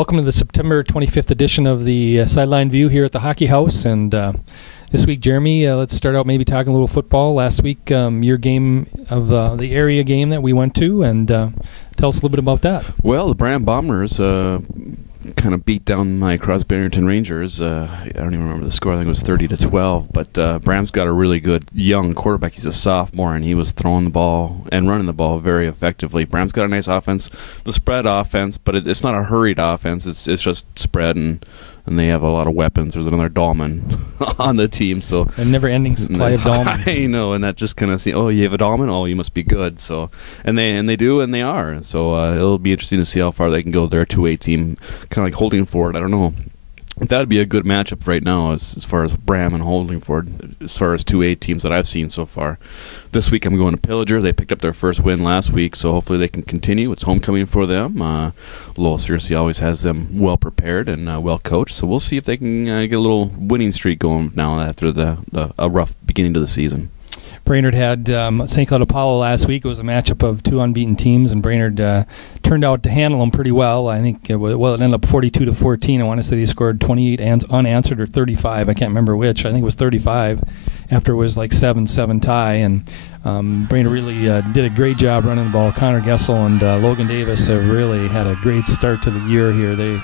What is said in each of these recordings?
Welcome to the September 25th edition of the Sideline View here at the Hockey House. And this week, Jeremy, let's start out maybe talking a little football. Last week, your game of the area game that we went to, and tell us a little bit about that. Well, the Brainerd Bombers kind of beat down my Crosby-Barrington Rangers. I don't even remember the score. I think it was 30-12. But Bram's got a really good young quarterback. He's a sophomore, and he was throwing the ball and running the ball very effectively. Bram's got a nice offense, the spread offense, but it's not a hurried offense. It's just spread, and they have a lot of weapons. There's another Dahlman on the team, so a never-ending supply of Dahlmans. I know, and that just kind of you have a Dahlman, oh, you must be good. So, and they do, and they are. So it'll be interesting to see how far they can go. They're a 2A team, kind of like Holdingford. I don't know. That would be a good matchup right now as far as Bram and Holdingford, as far as 2A teams that I've seen so far. This week I'm going to Pillager. They picked up their first win last week, so hopefully they can continue. It's homecoming for them. Lowell Searcy always has them well prepared and well coached, so we'll see if they can get a little winning streak going now after a rough beginning to the season. Brainerd had St. Cloud Apollo last week. It was a matchup of two unbeaten teams, and Brainerd turned out to handle them pretty well. I think it ended up 42-14. I want to say they scored 28 unanswered or 35. I can't remember which. I think it was 35 after it was like 7-7 tie. And Brainerd really did a great job running the ball. Connor Gessel and Logan Davis have really had a great start to the year here.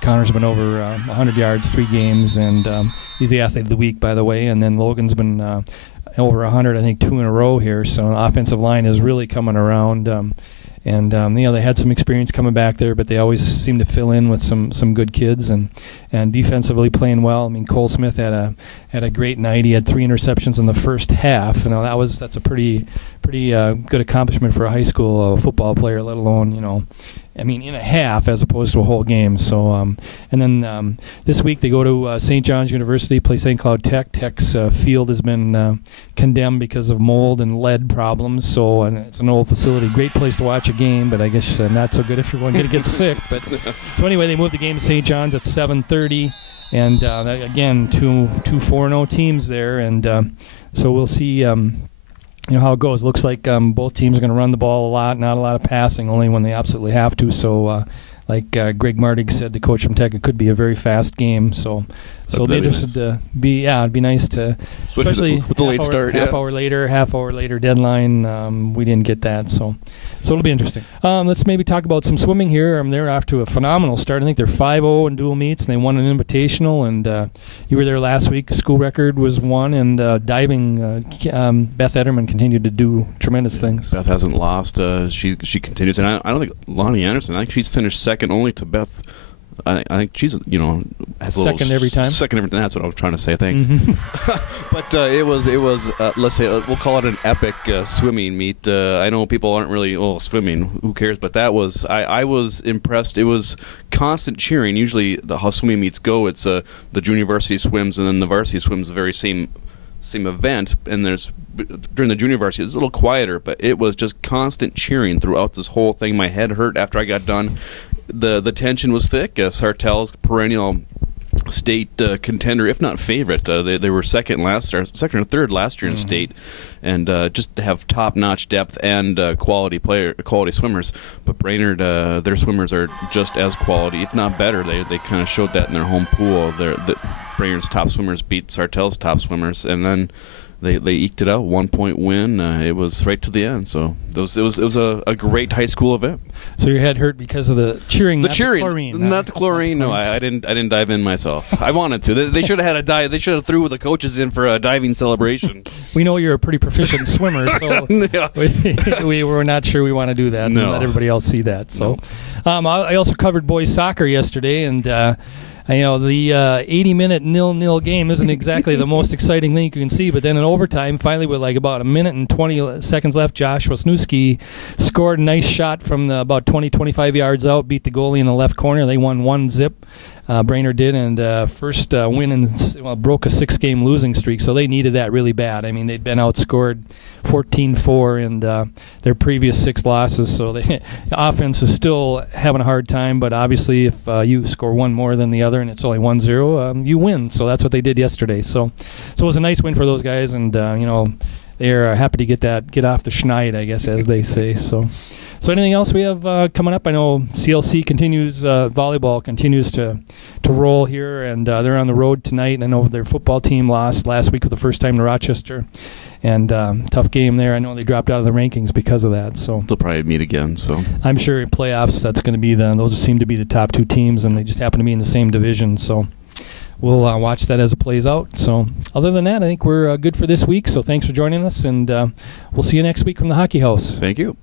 Connor's been over 100 yards, 3 games, and he's the athlete of the week, by the way. And then Logan's been over 100, I think, 2 in a row here. So the offensive line is really coming around. They had some experience coming back there, but they always seem to fill in with some good kids and defensively playing well. I mean, Cole Smith had a great night. He had 3 interceptions in the first half. That's a pretty good accomplishment for a high school football player, let alone in a half as opposed to a whole game. So, and then this week they go to St. John's University, play St. Cloud Tech. Tech's field has been condemned because of mold and lead problems. So, and it's an old facility, great place to watch a game, but I guess not so good if you're going to get sick. But so anyway, they moved the game to St. John's at 7:30, and again, two 4-0 teams there, and so we'll see. How it goes. Looks like both teams are going to run the ball a lot, not a lot of passing, only when they absolutely have to. So, like Greg Martig said, the coach from Tech, it could be a very fast game. So it'll be interested to be. Yeah, it'd be nice to, especially with the late start. Half hour later deadline. We didn't get that, so it'll be interesting. Let's maybe talk about some swimming here. They're off to a phenomenal start. I think they're 5-0 in dual meets, and they won an invitational. And you were there last week. School record was won, and diving. Beth Ederman continued to do tremendous things. Beth hasn't lost. She continues, and I don't think Lonnie Anderson. I think she's finished second only to Beth. I think she's has a second every time. Second every time. That's what I was trying to say. Thanks. Mm-hmm. But it was let's say we'll call it an epic swimming meet. I know people aren't really swimming. Who cares? But that was I was impressed. It was constant cheering. Usually how swimming meets go, it's the junior varsity swims and then the varsity swims the very same event, and during the junior varsity it's a little quieter, but it was just constant cheering throughout this whole thing. My head hurt after I got done. The tension was thick. Sartell's perennial state contender, if not favorite. They were second or third last year in state, and just to have top-notch depth and quality swimmers. But Brainerd, their swimmers are just as quality, if not better. They kind of showed that in their home pool. Brainerd's top swimmers beat Sartell's top swimmers, and then they eked it out, 1-point win. It was right to the end. So it was a great high school event. So your head hurt because of the cheering, not the chlorine. Not the chlorine. No, I didn't dive in myself. I wanted to. They should have had a dive. They should have threw the coaches in for a diving celebration. We know you're a pretty proficient swimmer, so we were not sure we want to do that and let everybody else see that. So I also covered boys soccer yesterday, and the 80-minute 0-0 game isn't exactly the most exciting thing you can see, but then in overtime, finally with like about a minute and 20 seconds left, Josh Wisniewski scored a nice shot from about 20-25 yards out, beat the goalie in the left corner. They won 1-0. Brainerd did, and first win and broke a 6-game losing streak, so they needed that really bad. I mean, they'd been outscored 14-4 in their previous 6 losses, so the offense is still having a hard time, but obviously if you score one more than the other and it's only 1-0, you win, so that's what they did yesterday. So it was a nice win for those guys, and they're happy to get off the schneid, I guess, as they say. So So anything else we have coming up? I know CLC continues, volleyball continues to roll here, and they're on the road tonight. I know their football team lost last week for the first time to Rochester, and tough game there. I know they dropped out of the rankings because of that. So they'll probably meet again. So I'm sure in playoffs that's going to be those seem to be the top two teams, and they just happen to be in the same division. So we'll watch that as it plays out. So other than that, I think we're good for this week. So thanks for joining us, and we'll see you next week from the Hockey House. Thank you.